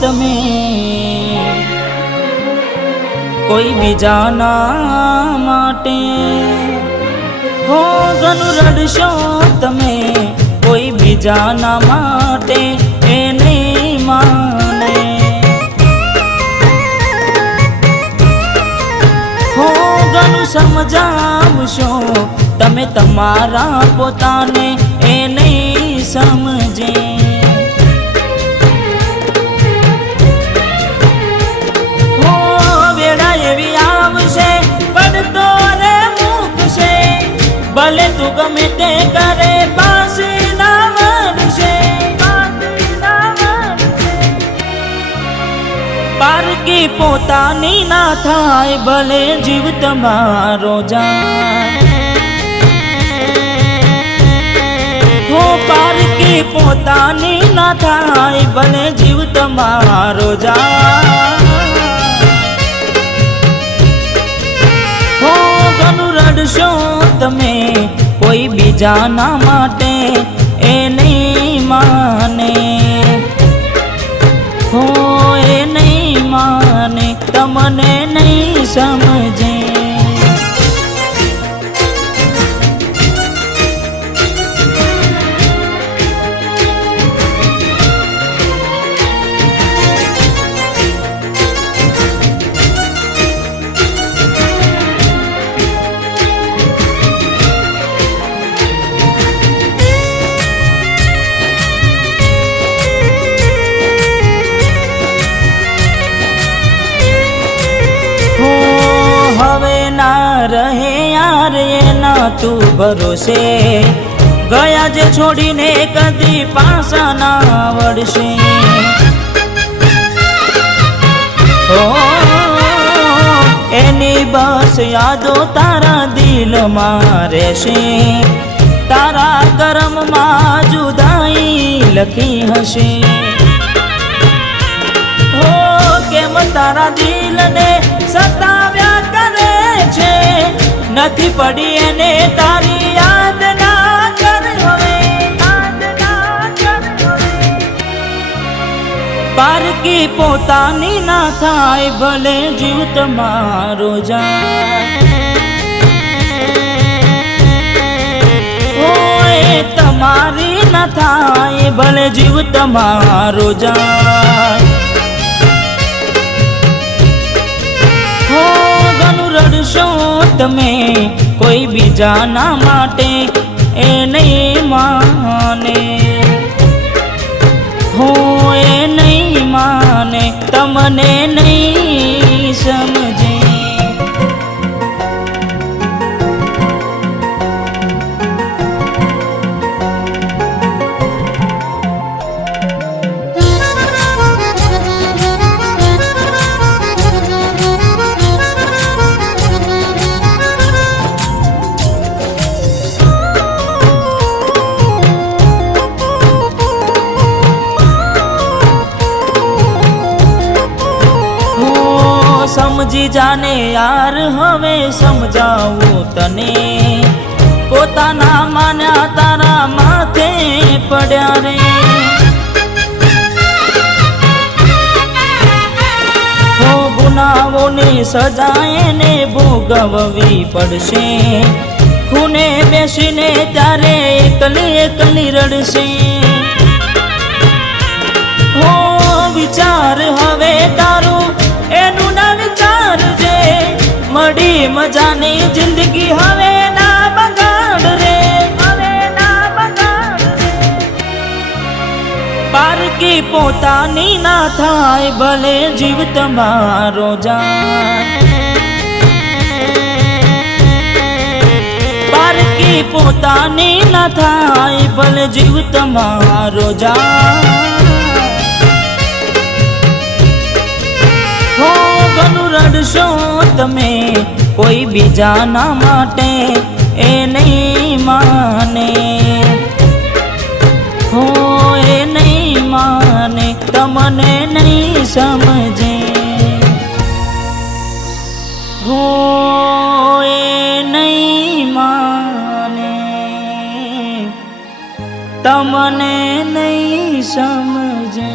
તમે કોઈ બીજાના માટે, હો ઘણું રડશો તમે કોઈ બીજાના માટે એ નહીં માને, હો ઘણું સમજાવશો તમે તમારા પોતાને એ નહીં સમજે, હો વેળા એવી આવશે પડતો રે મૂકશે, ભલે તું ગમે તે કરે પાછી ના વળશે, પારકી પોતાની ના થાય ભલે જીવ તમારો જાય, હો પારકી પોતાની ના થાય ભલે જીવ તમારો જાય, હો ઘણું રડશો તમે કોઈ બીજાના માટે એ નહીં માને, હો એ નહીં માને તમને નહીં સમજે, રહે યાર એના તું ભરોસે, ગયા જે છોડીને કદી પાછા ના વળશે, ઓ એની બસ યાદો તારા દિલમાં રહેશે, તારા કર્મમાં જુદાઈ લખી હશે, હો કેમ તારા દિલને સતાવ્યા કરે છે, નથી પડી એને તારી યાદ ના કર હવે, પારકી પોતાની ના થાય ભલે જીવ તમારો જાય, ઓય તમારી ના થાય ભલે જીવ તમારો જાય, હો ઘણું રડશો તમે કોઈ બીજાના માટે એ નહીં માને, હો એ નહીં માને તમને નહીં સમજે, સમજી જાને યાર હવે સમજાવું તને, પોતાના માન્યા તારા માથે પડ્યા રે, હો ગુનાઓની સજા એને ભોગવવી પડશે, ખૂને બેસીને ત્યારે એકલી એકલી રડશે, હો વિચાર હવે તારું એનું ના વિચારજે, મળી મજાની જિંદગી હવે ના બગાડ રે, પારકી પોતાની ના થાય ભલે જીવ તમારો જાય, પારકી પોતાની ના થાય ભલે જીવ તમારો જાય, હો ઘણું રડશો તમે કોઈ બીજાના માટે એ નહીં માને, હો એ નહીં માને તમને નહીં સમજે, હો એ નહીં માને તમને નહીં સમજે।